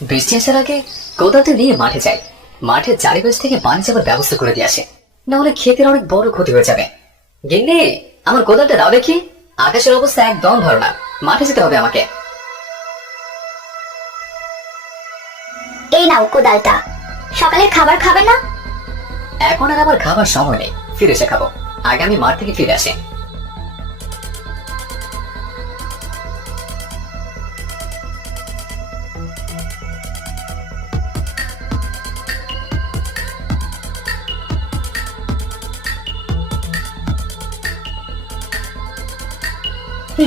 বৃষ্টি আসার আগে কোদালটা নিয়ে মাঠে যাই। মাঠের চারিপাশ থেকে পানি যাবার ব্যবস্থা করে দিয়ে আসে, না হলে ক্ষেতের অনেক বড় ক্ষতি হয়ে যাবে। গিন্নি, আমার কোদালটা দাও দেখি। আকাশের অবস্থা একদম ভালো না, মাঠে যেতে হবে আমাকে। এই নাও কোদালটা। সকালের খাবার খাবে না? এখন আর আমার খাবার সময় নেই, ফিরে এসে খাবো। আগে আমি মাঠ থেকে ফিরে আসি।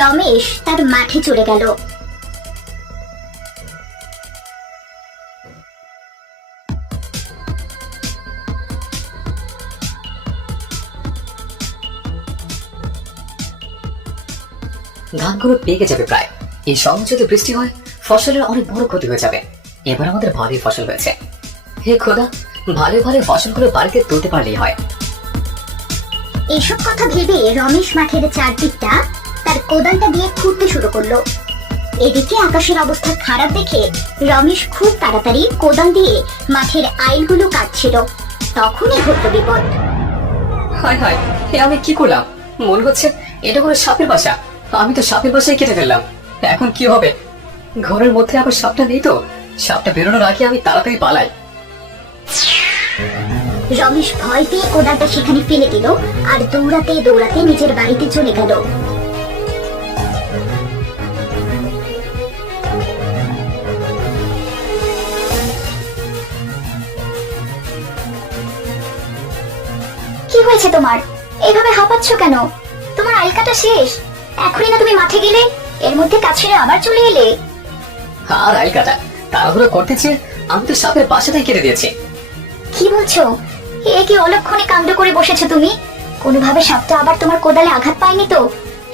রমেশ তার মাঠে চলে গেল। ধানগুলো পেকে যাবে প্রায়। এই সময় যদি বৃষ্টি হয়, ফসলের অনেক বড় ক্ষতি হয়ে যাবে। এবার আমাদের ভালোই ফসল হয়েছে। হে খোদা, ভালো ভালো ফসলগুলো বাড়িতে তুলতে পারলেই হয়। এইসব কথা ভেবে রমেশ মাঠের চারদিকটা তার কোদালটা দিয়ে খুঁড়তে শুরু করলো। এদিকে আকাশের অবস্থা খারাপ দেখে রমেশ খুব তাড়াতাড়ি কোদাল দিয়ে মাঠের আইলগুলো কাটছিল। তখনই ঘটল বিপদ। হায় হায়, হে আমি কি করলাম? মনে হচ্ছে এটা কোনো সাপের বাসা। আমি তো সাপের বাসায় কেটে ফেললাম। এখন কি হবে? ঘরের মধ্যে আবার সাপটা নেই তো? সাপটা বেরোনোর আগে আমি তাড়াতাড়ি পালাই। রমেশ ভয় পেয়ে কোদালটা সেখানে ফেলে দিল আর দৌড়াতে দৌড়াতে নিজের বাড়িতে চলে গেল। কি হয়েছে তোমার? এইভাবে হাঁপাচ্ছ কেন? তোমার আইল কাটা শেষ? এখনই না তুমি মাঠে গেলে, এর মধ্যে কাজ ছেড়ে আবার চলে এলে। আর আইল কাটা তাড়াহুড়ো করতেছে, আমি তো সাপের বাসাটাই কেটে দিয়েছি। কি বলছো? এ কি অলক্ষণে কাণ্ড করে বসেছো তুমি? কোনোভাবে সাপটা আবার তোমার কোদালে আঘাত পায়নি তো?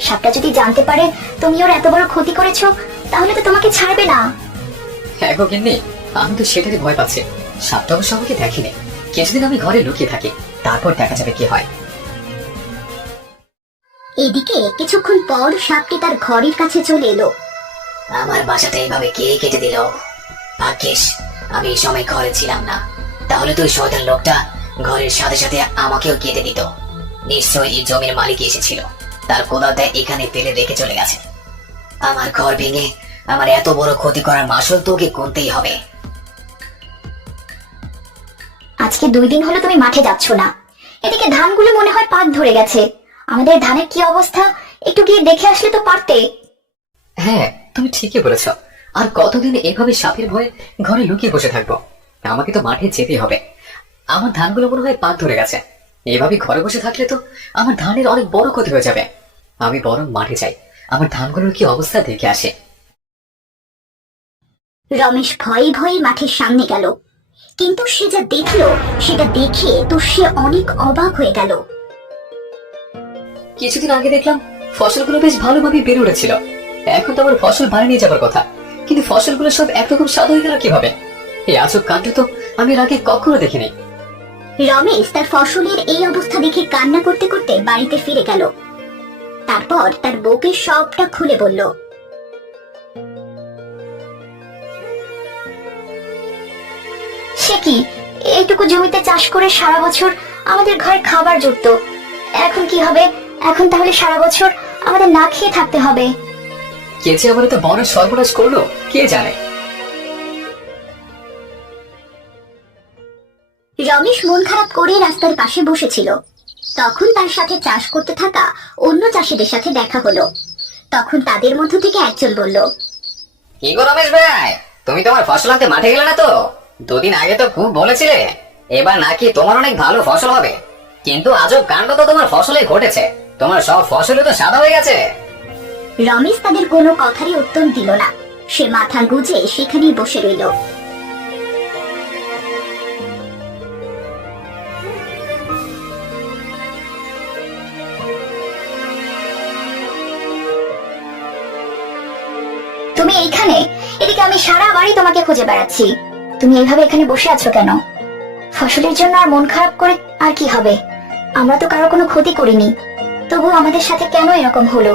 সাপটা যদি জানতে পারে তুমি ওর এত বড় ক্ষতি করেছো, তাহলে তো তোমাকে ছাড়বে না। হ্যাঁ গো গিন্নি, আমি তো সেটারই ভয় পাচ্ছি। সাপটা অবশ্য আমাকে দেখেনি। কিছুদিন আমি ঘরে লুকিয়ে থাকি, তারপর দেখা যাবে কি হয়। এদিকে কিছুক্ষণ পর সাপটি তার ঘরের কাছে চলে এলো। আমার বাসাটা এইভাবে কে কেটে দিল? ভাগ্যিস আমি এই সময় ঘরে ছিলাম না, তাহলে তো ওই শয়তান লোকটা ঘরের সাথে সাথে আমাকেও কেটে দিত। নিশ্চয়ই এই জমির মালিক এসেছিল, তার কোদালটা এখানে ফেলে রেখে চলে গেছে। আমার ঘর ভেঙে আমার এত বড় ক্ষতি করার মাসুল তোকে গুনতেই হবে। আজকে 2 দিন হলো তুমি মাঠে যাচ্ছ না। এদিকে ধানগুলো মনে হয় পাক ধরে গেছে। আমাদের ধানের কি অবস্থা একটু গিয়ে দেখে আসলে তো পারতে। হ্যাঁ, তুমি ঠিকই বলেছ। আর কতদিন এভাবে সাপের ভয়ে ঘরে লুকিয়ে বসে থাকবো? আমাকে তো মাঠে যেতে হবে। আমার ধানগুলো মনে হয় পাক ধরে গেছে। এভাবে ঘরে বসে থাকলে তো আমার ধানের অনেক বড় ক্ষতি হয়ে যাবে। আমি বরং মাঠে যাই, আমার ধানগুলোর কি অবস্থা দেখে আসে। রমেশ ভয়ে ভয়ে মাঠের সামনে গেল, কিন্তু সে যা দেখলো সেটা দেখে তো সে অনেক অবাক হয়ে গেল। কিছুদিন আগে দেখলাম ফসলগুলো বেশ ভালোভাবে বেড়ে উঠেছিল। এখন তো আমার ফসল বাড়ি নিয়ে যাবার কথা, কিন্তু ফসলগুলো সব একরকম সাদা হয়ে গেল কিভাবে? এই আজব কাণ্ড তো আমি এর আগে কখনো দেখিনি। রমেশ তার ফসলের এই অবস্থা দেখে কান্না করতে করতে বাড়িতে ফিরে গেল। তারপর তার বউকে সবটা খুলে বলল। সে কি, এইটুকু জমিতে চাষ করে সারা বছর আমাদের ঘরে খাবার জুটতো, এখন কি হবে? এখন তাহলে সারা বছর আমাদের না খেয়ে থাকতে হবে। কে যে আমার এত বড় সর্বনাশ করলো কে জানে। রমেশ মন খারাপ করে রাস্তার পাশে বসেছিল। তখন তার সাথে চাষ করতে থাকা অন্য চাষিদের সাথে দেখা হলো। তখন তাদের মধ্য থেকে একজন বলল, কি গো রমেশ ভাই, তুমি তোমার ফসল আনতে মাঠে গেলে না তো? 2 দিন আগে তো খুব বলেছিলে এবার নাকি তোমার অনেক ভালো ফসল হবে, কিন্তু আজব কাণ্ড তো তোমার ফসলে ঘটেছে। তোমার সব ফসলই তো সাদা হয়ে গেছে। রমেশ তাদের কোনো কথারই উত্তর দিল না। সে মাথা গুজে সেখানেই বসে রইল। তুমি এইখানে? এদিকে আমি সারা বাড়ি তোমাকে খুঁজে বেড়াচ্ছি। তুমি এইভাবে এখানে বসে আছো কেন? ফসলের জন্য আর মন খারাপ করে আর কি হবে? আমরা তো কারো কোনো ক্ষতি করিনি, তবু আমাদের সাথে কেন এরকম হলো?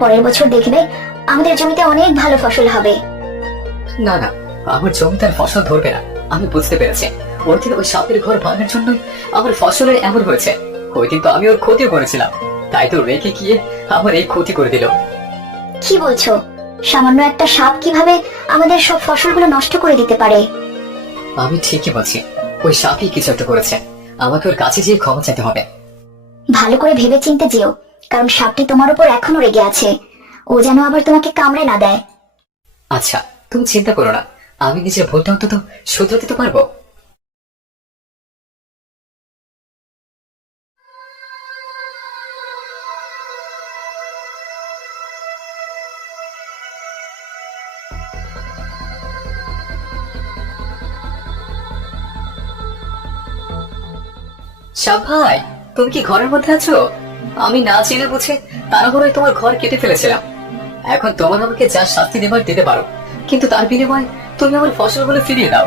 পরের বছর দেখবে আমাদের জমিতে অনেক ভালো ফসল হবে। না না, আমার জমিতে ফসল ধরবে না আমি বুঝতে পেরেছি। ওর থেকে ওই সাপের ঘর ভাঙার জন্যই আমার ফসলের এমন হয়েছে। ওই দিন তো আমি ওর ক্ষতিও করেছিলাম, তাই তো রেখে গিয়ে আমার এই ক্ষতি করে দিল। কি বলছো? সামান্য একটা সাপ কিভাবে আমাদের সব ফসলগুলো নষ্ট করে দিতে পারে? আমি ঠিকই বলছি, ওই সাপই কিছু একটা করেছে। আমাকে ওর কাছে যেয়ে ক্ষমা চাইতে হবে। ভালো করে ভেবে চিন্তে যেও, কারণ সাপটি তোমার উপর এখনো রেগে আছে। ও যেন আবার তোমাকে কামড়ে না দেয়। আচ্ছা, তুমি চিন্তা করো না, আমি নিজের ভুলটা অন্তত শুধরাতে তো পারবো। সাপ ভাই, তুমি কি ঘরের মধ্যে আছো? আমি না জেনে বুঝে তাড়াহুড়োয় তোমার ঘর কেটে ফেলেছিলাম। এখন তোমার আমাকে যা শাস্তি দেবার দিতে পারো, কিন্তু তার বিনিময়ে তুমি আমার ফসলগুলো ফিরিয়ে দাও।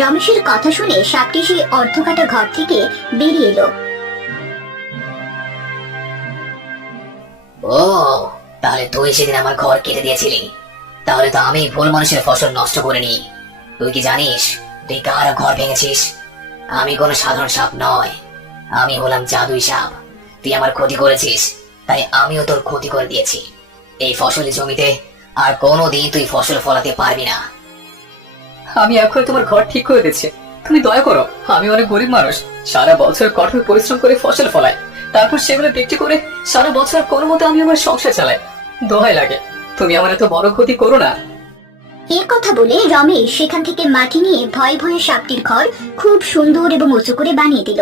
রমেশের কথা শুনে সাপটি সেই অর্ধকাটা ঘর থেকে বেরিয়ে এলো। ও, তাহলে তুই সেদিন আমার ঘর কেটে দিয়েছিলি। তাহলে তো আমি ভুল মানুষের ফসল নষ্ট করিনি। তুই কি জানিস তুই কার ঘর ভেঙেছিস? আমি কোনো সাধারণ সাপ নয়, আমি হলাম জাদুই সাপ। তুই আমার ক্ষতি করেছিস, তাই আমিও তোর ক্ষতি করে দিয়েছি। এই ফসলের জমিতে আর কোনোদিন তুই ফসল ফলাতে পারবি না। আমি এখন তোমার ঘর ঠিক করে দিচ্ছি, তুমি দয়া করো। আমি অনেক গরিব মানুষ, সারা বছর কঠোর পরিশ্রম করে ফসল ফলাই, তারপর সেগুলো বিক্রি করে সারা বছর কোনো মতো আমি আমার সংসার চালাই। দোহাই লাগে, তুমি আমার এত বড় ক্ষতি করো না। এর কথা বলে রমেশ সেখান থেকে মাটি নিয়ে ভয়ে ভয়ে সাপটির ঘর খুব সুন্দর এবং উঁচু করে বানিয়ে দিল।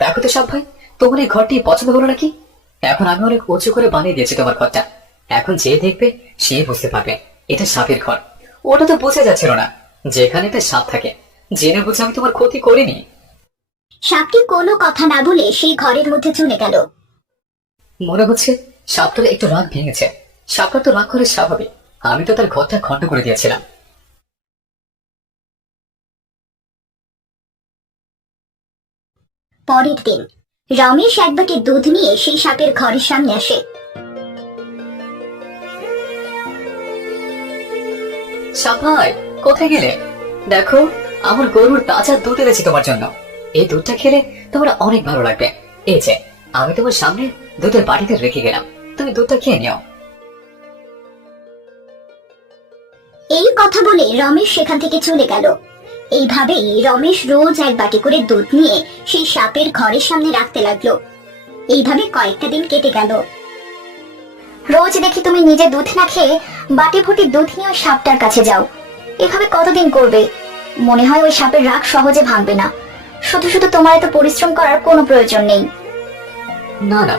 দেখো তো সাপ ভাই, তোমার এই ঘরটি পছন্দ হলো নাকি? এখন আমি অনেক উঁচু করে বানিয়ে দিয়েছি তোমার ঘরটা। এখন যে দেখবে সে বুঝতে পারবে এটা সাপের ঘর। ওটা তো বোঝা যাচ্ছিল না যেখানে একটা সাপ থাকে। জেনে বুঝে আমি তোমার ক্ষতি করিনি। সাপটি কোনো কথা না বলে সেই ঘরের মধ্যে চলে গেল। মনে হচ্ছে সাপটার একটু রাগ ভেঙেছে। সাপটা তো রাগ করে স্বাভাবিক, আমি তো তার ঘরটা খন্ড করে দিয়েছিলাম। পরের দিন রমেশ এক বাটি দুধ নিয়ে সেই সাপের ঘরের সামনে আসে। সাপ ভাই, কোথায় গেলে? দেখো, আমার গরুর তাজা দুধ এনেছি তোমার জন্য। এই দুধটা খেলে তোমার অনেক ভালো লাগবে। এই যে আমি তোমার সামনে দুধের বাটিতে রেখে গেলাম, তুমি দুধটা খেয়ে নিও। এই কথা বলে রমেশ সেখান থেকে চলে গেল। এইভাবেই রমেশ রোজ এক বাটি করে দুধ নিয়ে সেই সাপের ঘরের সামনে রাখতে লাগলো। এইভাবে কয়েকটা দিন কেটে গেল। রোজ দেখি তুমি নিজে দুধ না খেয়ে বাটি ভর্তি দুধ নিয়ে ওই সাপটার কাছে যাও। এভাবে কতদিন করবে? মনে হয় ওই সাপের রাগ সহজে ভাঙবে না। শুধু শুধু তোমার এত পরিশ্রম করার কোনো প্রয়োজন নেই। না না,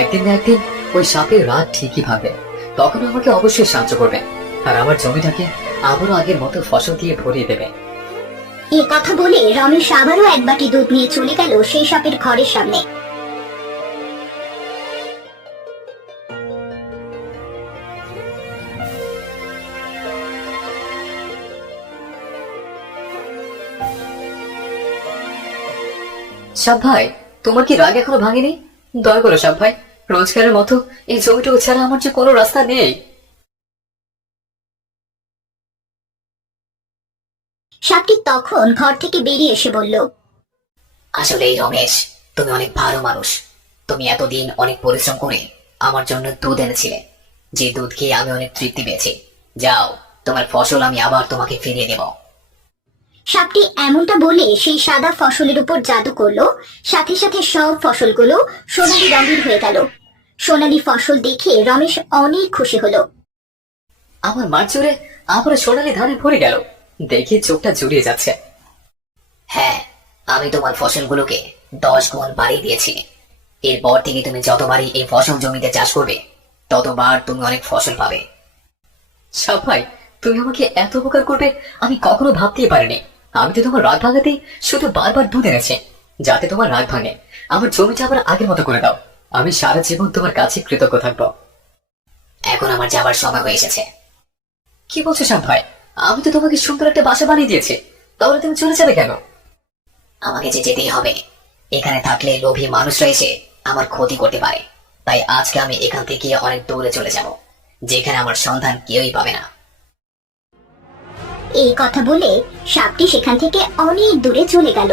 একদিন না একদিন ওই সাপের রাত ঠিকই ভাঙবে। তখন আমাকে অবশ্যই সাহায্য করবে, আর আমার জমিটাকে আবারও আগের মতো ফসল দিয়ে ভরিয়ে দেবে। এই কথা বলে রমেশ আবারও এক বাটি দুধ নিয়ে চলে গেল সেই সাপের ঘরের সামনে। সাপ ভাই, তোমার কি রাগ এখনো ভাঙেনি? দয়া করো সাপ ভাই, রোজগারের মতো এই জমিটুকু ছাড়া আমার যে কোনো রাস্তা নেই। সাপটি তখন ঘর থেকে বেরিয়ে এসে বলল, আসলে এই রমেশ, তুমি অনেক ভালো মানুষ। তুমি এতদিন অনেক পরিশ্রম করে আমার জন্য দুধ এনেছিলে, যে দুধ খেয়ে আমি অনেক তৃপ্তি পেয়েছি। যাও, তোমার ফসল আমি আবার তোমাকে ফিরিয়ে দেব। সাপটি এমনটা বলে সেই সাদা ফসলের উপর জাদু করলো। সাথে সাথে সব ফসলগুলো সোনালী রঙের হয়ে গেল। সোনালী ফসল দেখে রমেশ অনেক খুশি হলো। আমার মাঠ জুড়ে আবার সোনালি ধানে ভরে গেল, দেখে চোখটা জুড়িয়ে যাচ্ছে। হ্যাঁ, আমি তোমার ফসলগুলোকে 10 গুণ বাড়িয়ে দিয়েছি। এরপর থেকে তুমি যতবারই এই ফসল জমিতে চাষ করবে, ততবার তুমি অনেক ফসল পাবে। সাপ ভাই, তুমি আমাকে এত উপকার করবে আমি কখনো ভাবতেই পারিনি। আমি তো তোমার রাগ ভাঙাতেই শুধু বারবার দুধ এনেছি, যাতে তোমার রাগ ভাঙে। আমার জমিটা আবার আগের মতো করে দাও, আমি সারা জীবন তোমার কাছে কৃতজ্ঞ থাকবো। এখন আমার যাবার সময় হয়ে এসেছে। কি বলছো সাপ ভাই? আমি তো তোমাকে সুন্দর একটা বাসা বানিয়ে দিয়েছি, তাহলে তুমি চলে যাবে কেন? আমাকে যে যেতেই হবে। এখানে থাকলে লোভী মানুষরা এসে আমার ক্ষতি করতে পারে, তাই আজকে আমি এখান থেকে অনেক দূরে চলে যাব, যেখানে আমার সন্ধান কেউই পাবে না। এই কথা বলে সাপটি সেখান থেকে অনেক দূরে চলে গেল।